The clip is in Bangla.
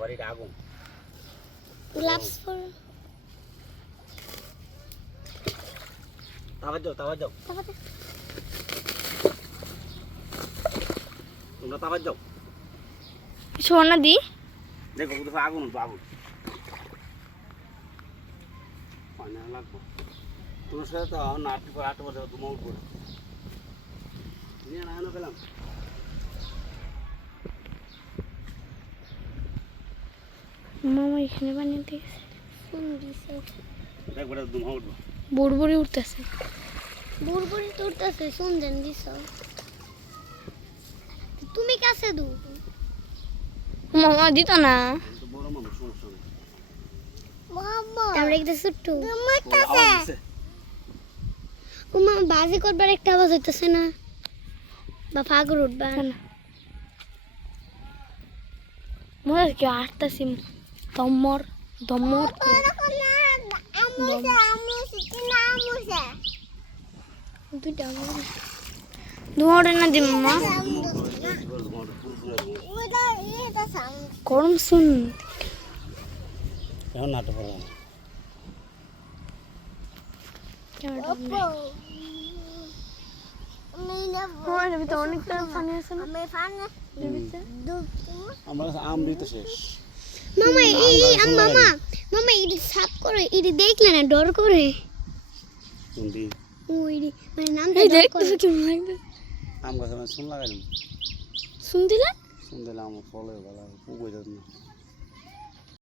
বাবারই আগুন গ্লাভস পর তাওয়াজ যাও তোমরা তাওয়াজ যাও সোনা দি দেখো তো আগুন পানি লাগবে তোমার সাথে তো না 8 বছর তুমি উঠবো নিয়ে না এনে পেলাম মামা এখানে বানিয়ে দিয়েছে ফোন দিছে দেখ বড় তুমি উঠবো বুড়বুড়ি উঠতেছে বুড়বুড়ি তো উঠতেছে শুন দেন দিছ তুমি কাছে দু মামা দিত না তো বড় মামা সমস্যা নেই মামা আমরা একটা ছুট্টু মারতাছে ও মামা বাজি করবার একটা আওয়াজ হইতাছে না বা ফাগর উঠবা না মোর কি আটতাছি দমর দুইটা ধোঁড়ে না দি মামা গরম শুন এখন নাটক করা অনেকটা পানি আছে না আমার কাছে আম দিতে শেষ মামা মামা ইডি সাপ করে ইডি দেখলে না ডর করে শুনদি ওইডি মানে নাম তো দেখতেছ কেমন লাগবে আম গাছ শুন লাগাইলাম শুন দিলা শুন দিলাম আমার ফলে ভালো পুকুর